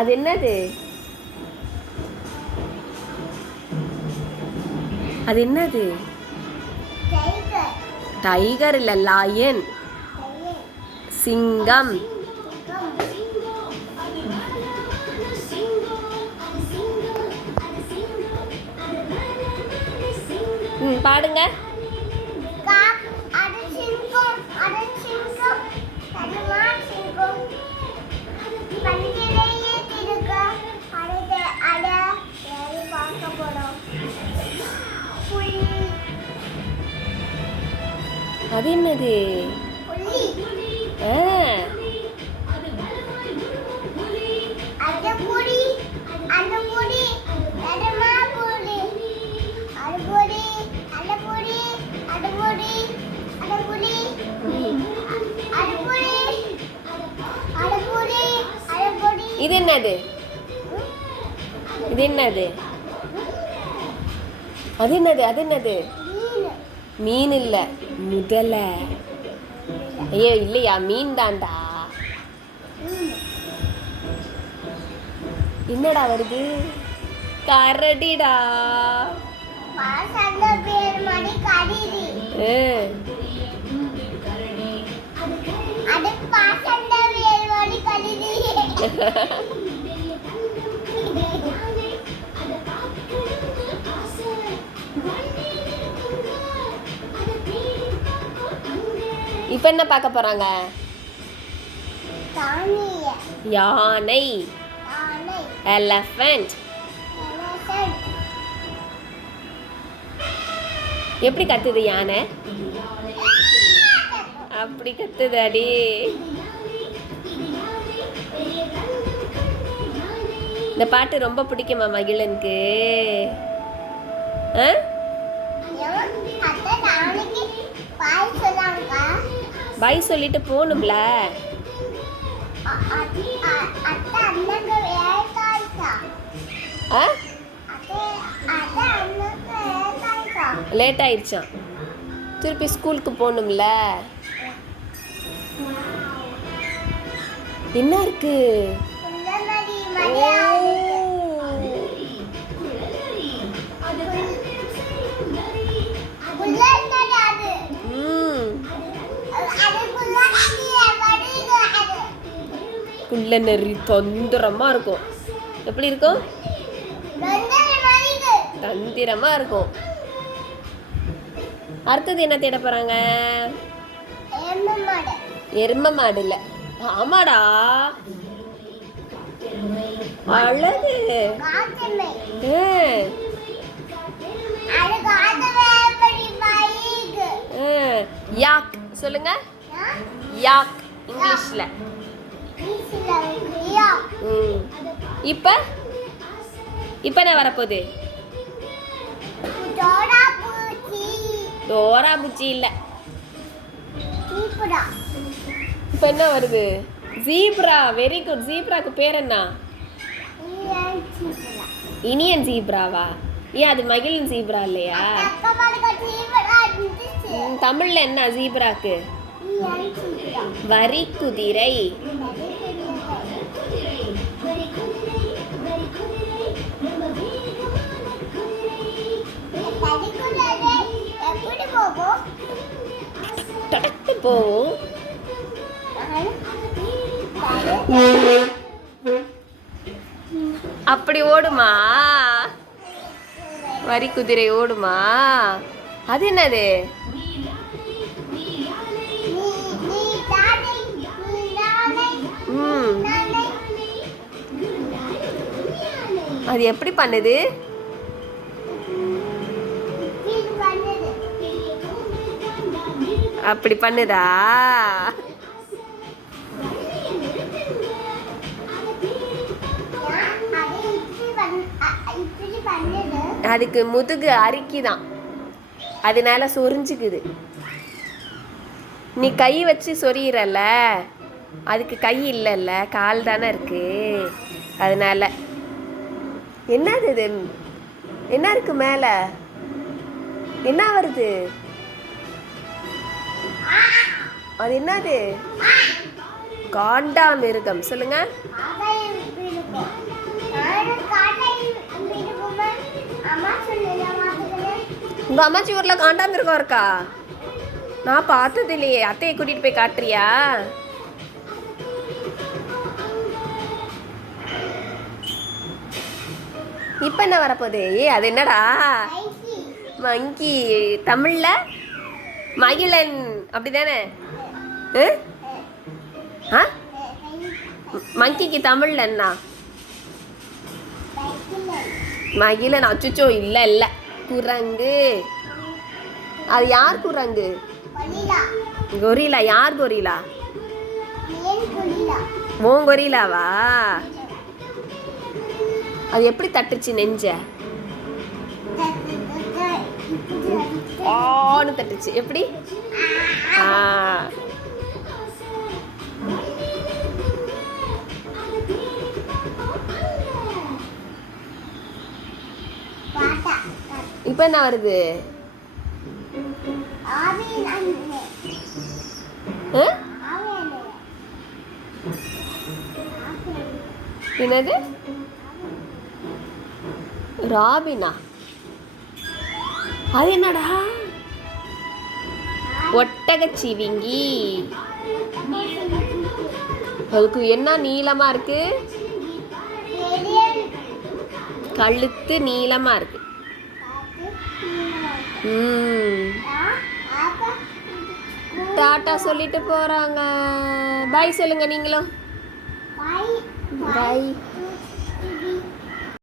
அது என்னது? அது என்னது? டைகர் இல்ல, லயன். சிங்கம். பாடுங்க. அது என்னது? இது என்னது? இது என்னது? அது என்னது? அது என்னது? மீன் இல்ல, முதலை. ஐயோ இல்லையா, மீன் தான்டா. என்னடா வருது? கரடிடா. இப்ப என்ன பார்க்க போறாங்க? யானை. எலஃபண்ட். எப்படி கத்துது யானை? அப்படி கத்துது அடி. இந்த பாட்டு ரொம்ப பிடிக்குமா மகிழனுக்கு? பாய் சொல்லிட்டு போகணும்ல. லேட் ஆயிடுச்சான், திருப்பி ஸ்கூலுக்கு போகணும்ல. என்ன இருக்கு? குள்ள நெறி தொந்தரமா இருக்கும். எப்படி இருக்கும்? தந்திரமா இருக்கும். அடுத்தது என்ன தேட போறாங்க? எருமை மாடு இல்ல. ஆமாடா, அழகு. யாக் சொல்லுங்க. யாக் இங்கிலீஷ்ல. இப்ப இப்ப என்ன வரப்போகுது? டோரா பூச்சி இல்ல. இப்ப என்ன வருது? ஜீப்ரா. Very good. ஜீப்ராக்கு பேர் என்ன? இனியன் ஜீப்ராவா? ஏன் அது மகிழின் ஜீப்ரா இல்லையா? தமிழ்ல என்ன ஜீப்ராக்கு? வரி குதிரை. டக்கு போகும். அப்படி ஓடுமா? வரி குதிரை ஓடுமா? அது என்னது? அது எப்படி பண்ணுது? அப்படி பண்ணுதா? அதுக்கு முதுகு அரிக்கிதான், அதனால சொரிஞ்சுக்குது. நீ கை வச்சு சொரியறல்ல, அதுக்கு கை இல்லைல்ல, கால் தானே இருக்கு, அதனால. என்னது இது? என்ன இருக்கு மேல? என்ன வருது? அது என்னது? காண்டாமிருகம். சொல்லுங்க. உங்க அம்மாச்சி ஊர்ல காண்டாமிருகம் இருக்கா? நான் பார்த்தது இல்லையே. அத்தையை கூட்டிட்டு போய் காட்டுறியா? இப்ப என்ன வரப்போகுது? அது என்னடா? மங்கி. தமிழ்ல மகிழன் அப்படிதானே? மங்கிக்கு தமிழ்ல என்ன? மகிழன். அச்சுச்சோ, இல்ல இல்ல, குரங்கு. அது யார் குரங்கு? கொரிலா. யார் கொரிலா? உன் கொரிலாவா? அது எப்படி தட்டுச்சு நெஞ்ச? ஆன்னு தட்டுச்சு. எப்படி? இப்ப என்ன வருது? என்னது? ராபினா. அது என்னடா? ஒட்டகச்சிவிங்கி. அதுக்கு என்ன நீளமா இருக்கு? கழுத்து நீளமா இருக்கு. டாட்டா சொல்லிட்டு போறாங்க. பாய் சொல்லுங்க நீங்களும். பாய்.